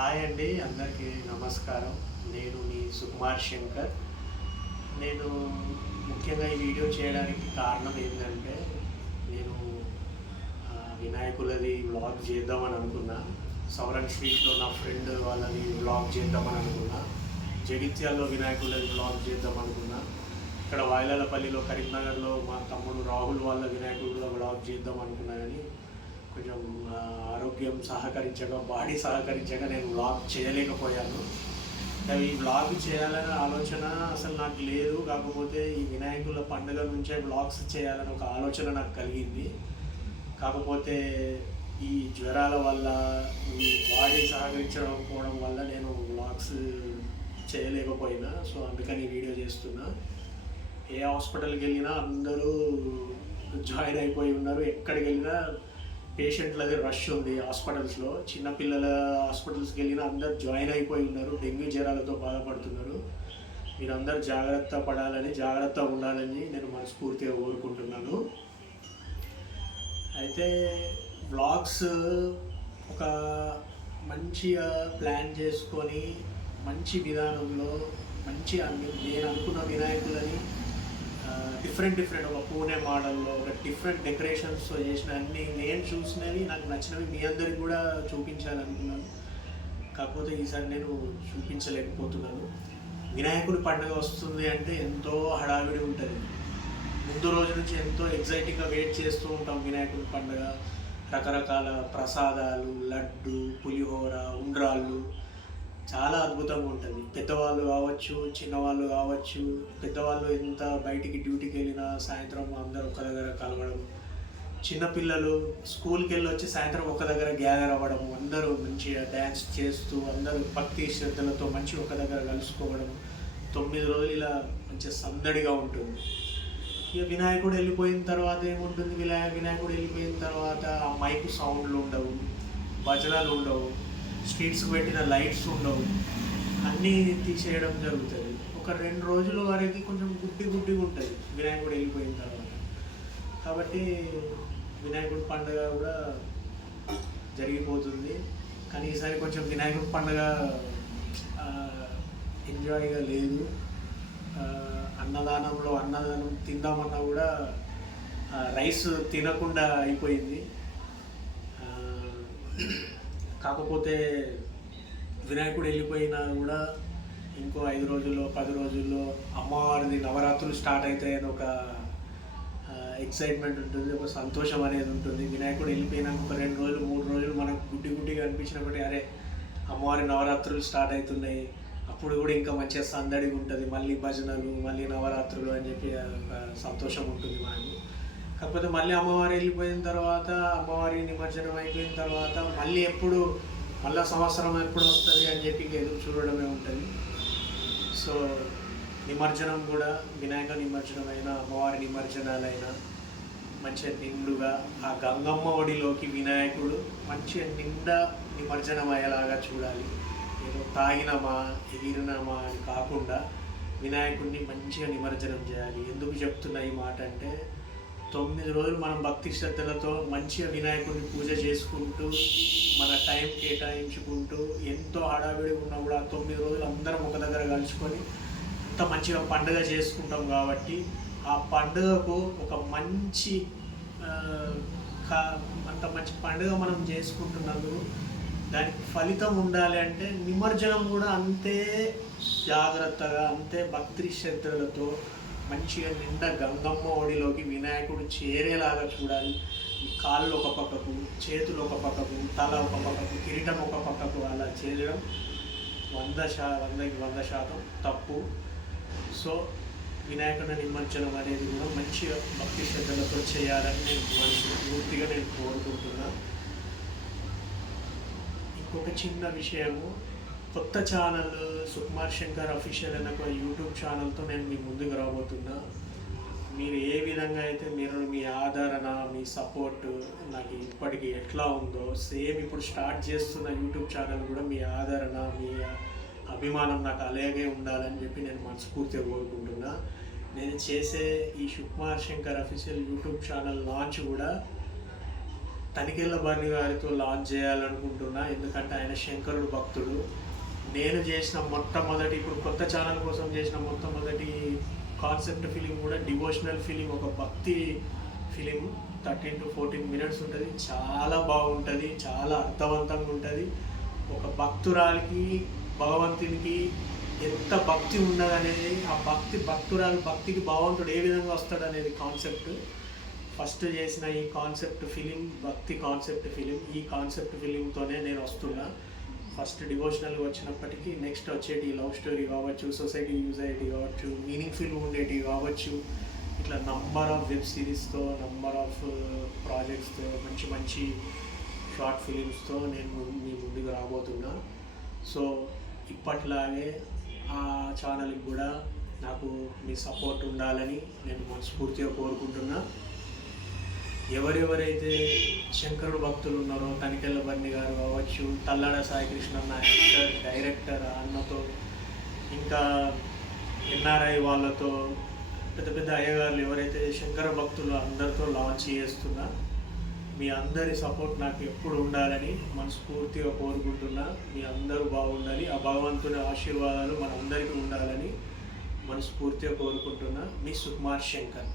Hi అండి అందరికీ నమస్కారం. నేను మీ సుకుమార్ శంకర్. నేను ముఖ్యంగా ఈ వీడియో చేయడానికి కారణం ఏంటంటే నేను వినాయకులది వ్లాగ్ చేద్దామని అనుకున్నా. సౌరన్ స్ట్రీట్లో నా ఫ్రెండ్ వాళ్ళది వ్లాగ్ చేద్దామని అనుకున్నా. జగిత్యాల్లో వినాయకులది వ్లాగ్ చేద్దాం అనుకున్నా. ఇక్కడ వాయిలాలపల్లిలో కరీంనగర్లో మా తమ్ముడు రాహుల్ వాళ్ళ వినాయకుడు వ్లాగ్ చేద్దాం అనుకున్నా కానీ కొంచెం ఆరోగ్యం సహకరించగా బాడీ సహకరించగా నేను వ్లాగ్ చేయలేకపోయాను. ఈ వ్లాగ్ చేయాలనే ఆలోచన అసలు నాకు లేదు. కాకపోతే ఈ వినాయకుల పండుగ నుంచే వ్లాగ్స్ చేయాలని ఒక ఆలోచన నాకు కలిగింది. కాకపోతే ఈ జ్వరాల వల్ల ఈ బాడీ సహకరించకపోవడం వల్ల నేను వ్లాగ్స్ చేయలేకపోయినా. సో అందుకని వీడియో చేస్తున్నా. ఏ హాస్పిటల్కి వెళ్ళినా అందరూ జాయిన్ అయిపోయి ఉన్నారు. ఎక్కడికి వెళ్ళినా పేషెంట్లది రష్ ఉంది హాస్పిటల్స్లో. చిన్నపిల్లల హాస్పిటల్స్కి వెళ్ళినా అందరు జాయిన్ అయిపోయి ఉన్నారు. డెంగ్యూ జ్వరాలతో బాధపడుతున్నారు. మీరందరూ జాగ్రత్త పడాలని జాగ్రత్త ఉండాలని నేను మనస్ఫూర్తిగా కోరుకుంటున్నాను. అయితే బ్లాగ్స్ ఒక మంచిగా ప్లాన్ చేసుకొని మంచి విధానంలో మంచి అన్ని నేను అనుకున్న వినాయకులని డిఫరెంట్ డిఫరెంట్ ఒక పూణే మోడల్ డిఫరెంట్ డెకరేషన్స్తో చేసిన అన్ని నేను చూసినవి నాకు నచ్చినవి మీ అందరికి కూడా చూపించాలనుకున్నాను. కాకపోతే ఈసారి నేను చూపించలేకపోతున్నాను. వినాయకుడి పండుగ వస్తుంది అంటే ఎంతో హడావిడి ఉంటుంది. ముందు రోజు నుంచి ఎంతో ఎగ్జైటింగ్గా వెయిట్ చేస్తూ ఉంటాం వినాయకుడి పండుగ. రకరకాల ప్రసాదాలు లడ్డు పులిహోర ఉండ్రాళ్ళు. చాలా అద్భుతంగా ఉంటుంది. పెద్దవాళ్ళు కావచ్చు చిన్నవాళ్ళు కావచ్చు పెద్దవాళ్ళు ఎంత బయటికి డ్యూటీకి వెళ్ళినా సాయంత్రం అందరూ ఒక దగ్గర కలవడం చిన్నపిల్లలు స్కూల్కి వెళ్ళి వచ్చి సాయంత్రం ఒక దగ్గర గ్యాదర్ అవ్వడం అందరూ మంచిగా డ్యాన్స్ చేస్తూ అందరూ భక్తి శ్రద్ధలతో మంచి ఒక దగ్గర కలుసుకోవడం తొమ్మిది రోజులు ఇలా మంచిగా సందడిగా ఉంటుంది. ఇక వినాయకుడు వెళ్ళిపోయిన తర్వాత ఏముంటుంది? వినాయ వినాయకుడు వెళ్ళిపోయిన తర్వాత ఆ మైక్ సౌండ్లు ఉండవు భజనలు ఉండవు. స్ట్రీట్స్కి పెట్టిన లైట్స్ ఉండవు. అన్నీ తీసేయడం జరుగుతుంది. ఒక రెండు రోజుల వరకు కొంచెం గుడ్డి గుడ్డిగా ఉంటుంది. వినాయకుడు వెళ్ళిపోయిన తర్వాత. కాబట్టి వినాయకుడి పండుగ కూడా జరిగిపోతుంది. కానీ ఈసారి కొంచెం వినాయకుడి పండుగ ఎంజాయ్గా లేదు. అన్నదానంలో అన్నదానం తిందామన్నా కూడా రైస్ తినకుండా అయిపోయింది. కాకపోతే వినాయకుడు వెళ్ళిపోయినా కూడా ఇంకో ఐదు రోజుల్లో పది రోజుల్లో అమ్మవారిది నవరాత్రులు స్టార్ట్ అయితే ఒక ఎక్సైట్మెంట్ ఉంటుంది ఒక సంతోషం అనేది ఉంటుంది. వినాయకుడు వెళ్ళిపోయినాక ఒక రెండు రోజులు మూడు రోజులు మనకు గుడ్డి గుడ్డిగా అనిపించినప్పటికీ అరే అమ్మవారి నవరాత్రులు స్టార్ట్ అవుతున్నాయి. అప్పుడు కూడా ఇంకా మంచిగా సందడిగా ఉంటుంది. మళ్ళీ భజనలు మళ్ళీ నవరాత్రులు అని చెప్పి సంతోషం ఉంటుంది మనకు. కాకపోతే మళ్ళీ అమ్మవారు వెళ్ళిపోయిన తర్వాత అమ్మవారి నిమజ్జనం అయిపోయిన తర్వాత మళ్ళీ ఎప్పుడు మళ్ళా సంవత్సరం ఎప్పుడు వస్తుంది అని చెప్పి ఎదురు చూడడమే ఉంటుంది. సో నిమజ్జనం కూడా వినాయక నిమజ్జనం అయినా అమ్మవారి నిమజ్జనాలైనా మంచిగా నిండుగా ఆ గంగమ్మ ఒడిలోకి వినాయకుడు మంచిగా నిండా నిమజ్జనం అయ్యేలాగా చూడాలి. ఏదో తాగినమా ఎగిరినామా అని కాకుండా వినాయకుడిని మంచిగా నిమజ్జనం చేయాలి. ఎందుకు చెప్తున్నా ఈ మాట అంటే తొమ్మిది రోజులు మనం భక్తి శ్రద్ధలతో మంచిగా వినాయకుడిని పూజ చేసుకుంటూ మన టైం కేటాయించుకుంటూ ఎంతో హడావిడి ఉన్నా కూడా తొమ్మిది రోజులు అందరం ఒక దగ్గర కలుసుకొని అంత మంచిగా పండుగ చేసుకుంటాం కాబట్టి ఆ పండుగకు ఒక మంచి అంత మంచి పండుగ మనం చేసుకుంటున్నందుకు దానికి ఫలితం ఉండాలి అంటే నిమజ్జనం కూడా అంతే జాగ్రత్తగా అంతే భక్తి శ్రద్ధలతో మంచిగా నిండా గంగమ్మ ఒడిలోకి వినాయకుడు చేరేలాగా చూడాలి. ఈ కాళ్ళు ఒక పక్కకు చేతులు ఒక పక్కకు తల ఒక పక్కకు కిరీటం ఒక పక్కకు అలా చేయడం వంద శా వందకి వంద శాతం తప్పు. సో వినాయకుని నిమజ్జనం అనేది కూడా మంచిగా భక్తి శ్రద్ధలతో చేయాలని నేను మనసు పూర్తిగా నేను కోరుకుంటున్నాను ఇంకొక చిన్న విషయము కొత్త ఛానల్ సుకుమార్ శంకర్ అఫీషియల్ అనే ఒక యూట్యూబ్ ఛానల్తో నేను మీ ముందుకు రాబోతున్నా. మీరు ఏ విధంగా అయితే మీరు మీ ఆదరణ మీ సపోర్ట్ నాకు ఇప్పటికి ఎట్లా ఉందో సేమ్ ఇప్పుడు స్టార్ట్ చేస్తున్న యూట్యూబ్ ఛానల్ కూడా మీ ఆదరణ మీ అభిమానం నాకు అలాగే ఉండాలని చెప్పి నేను మనస్ఫూర్తిగా కోరుకుంటున్నా. నేను చేసే ఈ Sukumar Shankar official YouTube channel launch కూడా తనికెళ్ళ బర్ని గారితో లాంచ్ చేయాలనుకుంటున్నా. ఎందుకంటే ఆయన శంకరుడు భక్తుడు. నేను చేసిన మొట్టమొదటి ఇప్పుడు కొత్త ఛానల్ కోసం చేసిన మొట్టమొదటి కాన్సెప్ట్ ఫిలిం కూడా డివోషనల్ ఫిలిం ఒక భక్తి film thirteen to fourteen minutes ఉంటుంది. చాలా బాగుంటుంది. చాలా అర్థవంతంగా ఉంటుంది. ఒక భక్తురాలికి భగవంతునికి ఎంత భక్తి ఉన్నదనేది ఆ భక్తి భక్తురాలు భక్తికి భగవంతుడు ఏ విధంగా వస్తాడు అనేది కాన్సెప్ట్ ఫస్ట్ చేసిన ఈ కాన్సెప్ట్ ఫిలిం భక్తి కాన్సెప్ట్ ఫిలిం ఈ కాన్సెప్ట్ ఫిలింతోనే నేను వస్తున్నా. ఫస్ట్ డివోషనల్ వచ్చినప్పటికీ నెక్స్ట్ వచ్చేటి లవ్ స్టోరీ కావచ్చు సొసైటీ యూజ్ అయ్యేటి కావచ్చు మీనింగ్ఫుల్ ఉండేటి కావచ్చు. ఇట్లా నంబర్ ఆఫ్ వెబ్ సిరీస్తో నంబర్ ఆఫ్ ప్రాజెక్ట్స్తో మంచి మంచి షార్ట్ ఫిలిమ్స్తో నేను మీ ముందుకు రాబోతున్నా. సో ఇప్పట్లాగే ఆ ఛానల్కి కూడా నాకు మీ సపోర్ట్ ఉండాలని నేను మనస్ఫూర్తిగా కోరుకుంటున్నా. ఎవరెవరైతే శంకరుడు భక్తులు ఉన్నారో తనికెళ్ళ బండి గారు కావచ్చు తల్లాడ సాయికృష్ణ యాక్టర్ డైరెక్టర్ అన్నతో ఇంకా ఎన్ఆర్ఐ వాళ్ళతో పెద్ద పెద్ద అయ్యగారులు ఎవరైతే శంకర భక్తులు అందరితో లాంచ్ చేస్తున్నా మీ అందరి సపోర్ట్ నాకు ఎప్పుడు ఉండాలని మనస్ఫూర్తిగా కోరుకుంటున్నా. మీ అందరూ బాగుండాలి. ఆ భగవంతుని ఆశీర్వాదాలు మన అందరికీ ఉండాలని మనస్ఫూర్తిగా కోరుకుంటున్నా. మీ సుకుమార్ శంకర్.